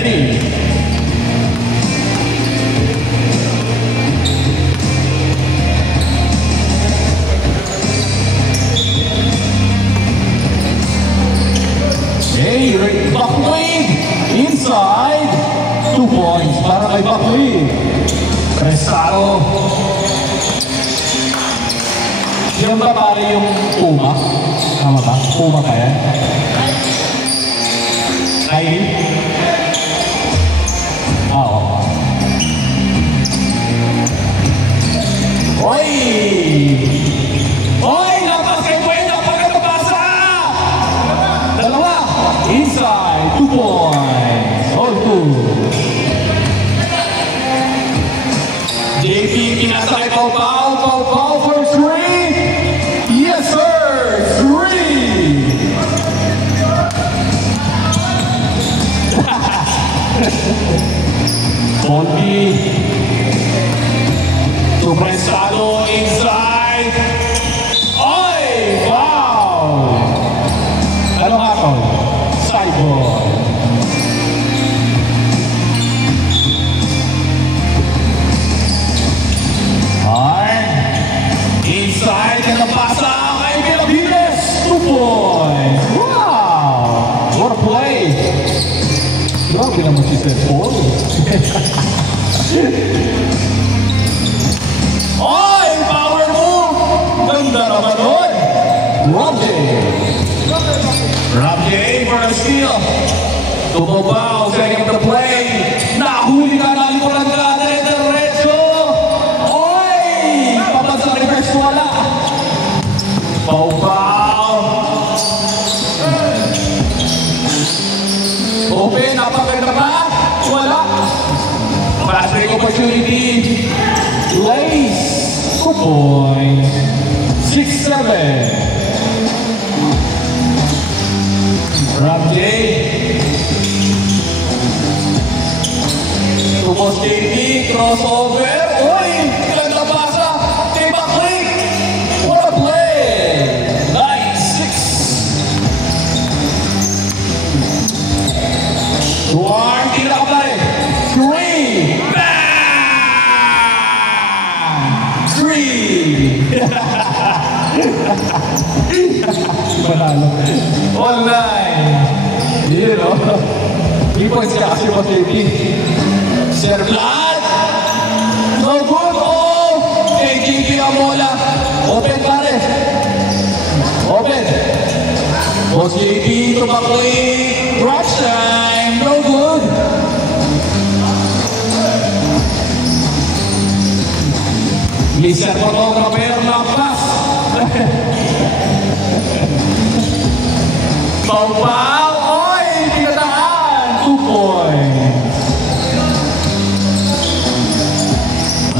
ready. Okay, Buckley inside. 2 points para kay Buckley. Prestado. Yan ba pare yung Puma? Tama ba? Puma kaya? Ay? Oo. Oy! Oy! Lapas kay Buena! Pagkatapasa! Dalawa! Inside! 2 points! All two! JP, pinasa kay Pau for 3! Yes, sir! 3! Colby. To Prestado inside. Oy! Wow! Ano nga to? Sideball. Inside and the pasa kay Benavides. 2 points. Wow! What a play. Grabe naman si Seth Paul. Oy! Power move! Ganda naman doon. Rob J for a steal. Tumabaw, second to play. Nahuli ka na likuran ka. Diretso. Oy! Pabansa reverse wala. Pau. Open, napaganda ba? Wala. Fast break opportunity. Lace. 2 points. 6-7. Rob J. Tumos JP. Crossover. Uy! Ganda pasa. Kay Buckley. What a play. Nice. 6. Duarte. Tira ka pare. 3. Bang! 3. Panalo. Online. You know. 3 points ka kasi mo JP. Serblad. No good. Oh. Kay JP ang bola. Open pare. Open. Boss JP to Buckley. Rush time. No good. Lisa photographer na pass. Pau. Oy! Pinataan. 2 points.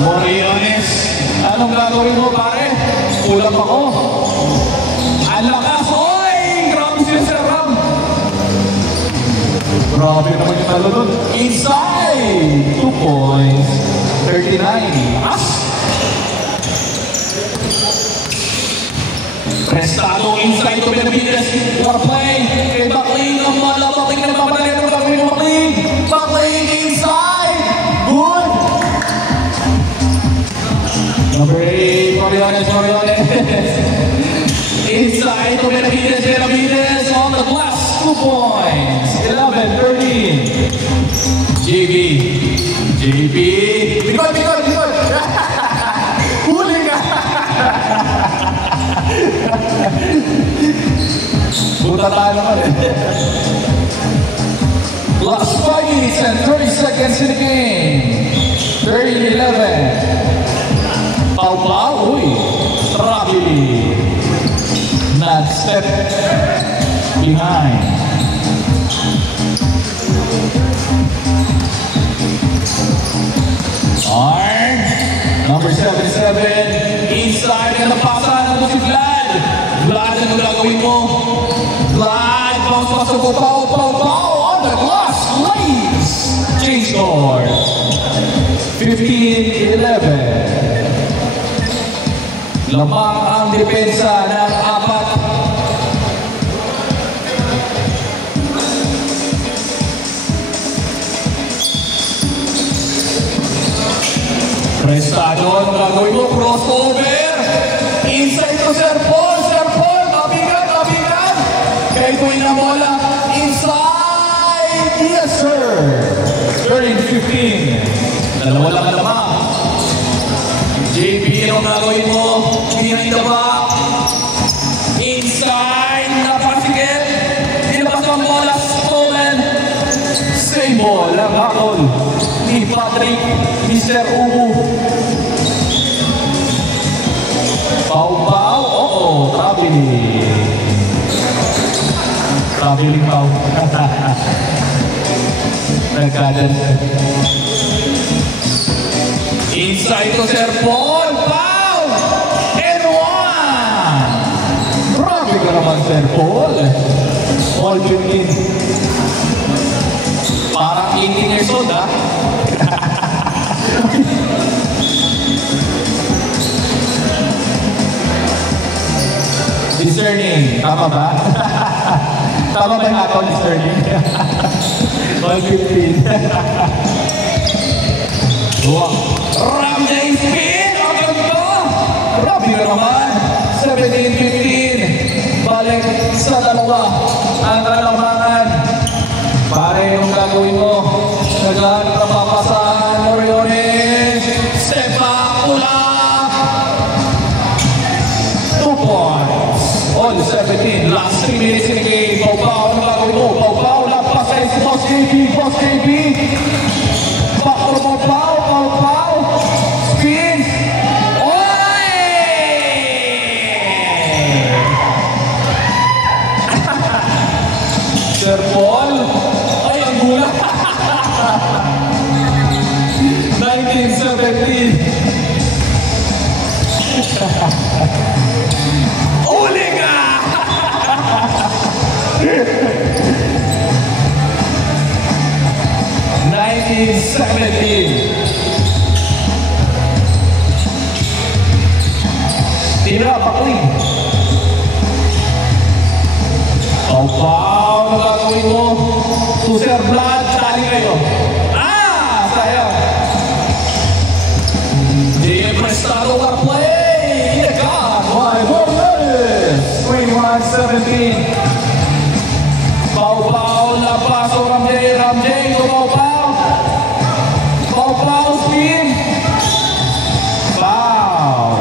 Moriones. Anong gagawin mo pare? Kulang ako. Ang lakas. Oy! Grabe siya sa Ram. Grabe naman yung talo doon. Inside. 2 points. 39. As? Prestado inside to Benavides. What a play. Kay Buckley. Ang mala. Buckley na napapalit. Buckley inside. Good. Number 8. Moriones. Inside to Benavides. On the glass. 2 points. 11-13. JB. Bigod. Huli ka. Buta tayo naman eh. Last 5 minutes and 30 seconds in the game. 30-11. Pau. Uy. Rapidly. Not step behind. Arn. Number 77. Inside and the pasa na si Vlad. Vlad, ano gagawin mo? Vlad, bounce ko. Pau. On the glass. Lays. Change score. 15-11. Lamang ang depensa ng 4. Bladon, gagawin mo, crossover. Inside to Sir Paul, mabigat, mabigat. Kaya ito na bola, inside, yes sir. 13-15. Dalawa lang naman. JP, anong gagawin mo? Behind the back. Inside, napasikip. Nilabas ang bola, stolen. Same ball, ang hakol ni Patrick, Mr. Ubu. Pau-pau, traveling. Traveling pau. Nagkadan. Inside to Sir Paul, pau! And one! Grabe ka naman, Sir Paul. All 15. Parang 18 years old, ha? Discerning. Tama ba? Tama ba yung ako, discerning? All 15. Wow. Ramjay spin! Ang ganda! Grabe ka naman. 17-15. Balik sa dalawa. Ang kalamangan. Pare yung gagawin mo. Naglahat na papasahan. Oriones. Step back. Ulap. 2 points. All 17. Last 3 minutes in the game. Pau-pau. Ang gagawin mo. Pau-pau. Lapas sa Boss JP. Boss JP. Back to Pau-pau. Pau-pau. Spin. Oy! Sir Paul. 19-17. Uli ka! 19-17. Tira, pakling. Pau-pau, nagagawin mo. To Sir Vlad, sali kayo. Sayang. The Prestado war play. The God, why Morales. 21-17. Pau-pau, lapas o Ramjay, to Pau-pau. Pau-pau, spin. Foul.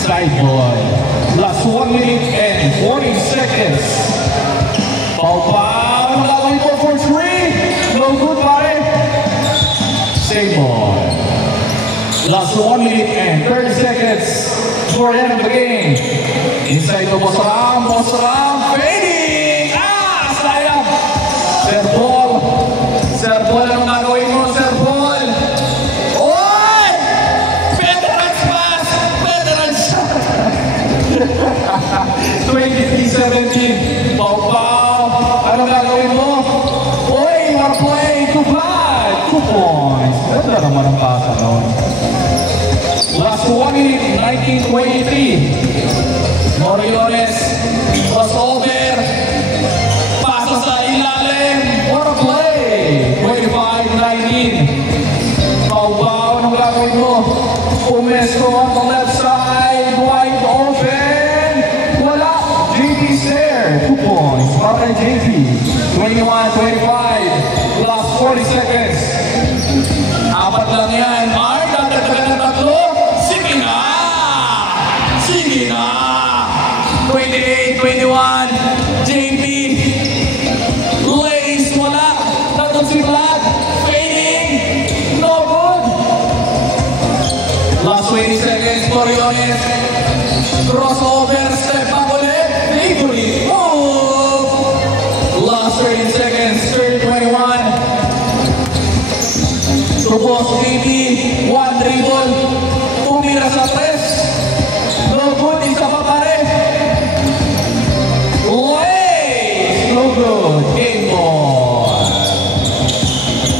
Side boy. Last 1 minute and 40 seconds. Pau-pau, nagawin mo for 3. No good, pare. Same ball. Last 1 minute and 30 seconds for the end of the game. Inside to Boss Ram, fading. Sayang. Sir Paul, anong gagawin mo, Sir Paul? Oy! Veterans pass! Veterans shot! 23-17. Pau-pau, anong gagawin mo? Oy, our play, 2 points. Ganda naman ang pasa noon. Last 1 minute, 19-23. Moriones, crossover. Pasa sa ilalim. What a play! 25-19. Pau-pau, anong gagawin mo? Umesco on the left side, wide open. Wala. JP's there. 2 points. Para JP. 21-25. Last 40 seconds. Apat lang yan. Ay, dadagdagan ng 3. Sige na. 28-21. JP. Lace. Wala. Tatong si Vlad. Fading. No good. Last 20 seconds. Moriones. Crossover. Step back ulit. Victory. Move. Last 30 seconds. 30-21. Tubos JP. 1 dribble. Tumira sa press. No good. Isa pa pare.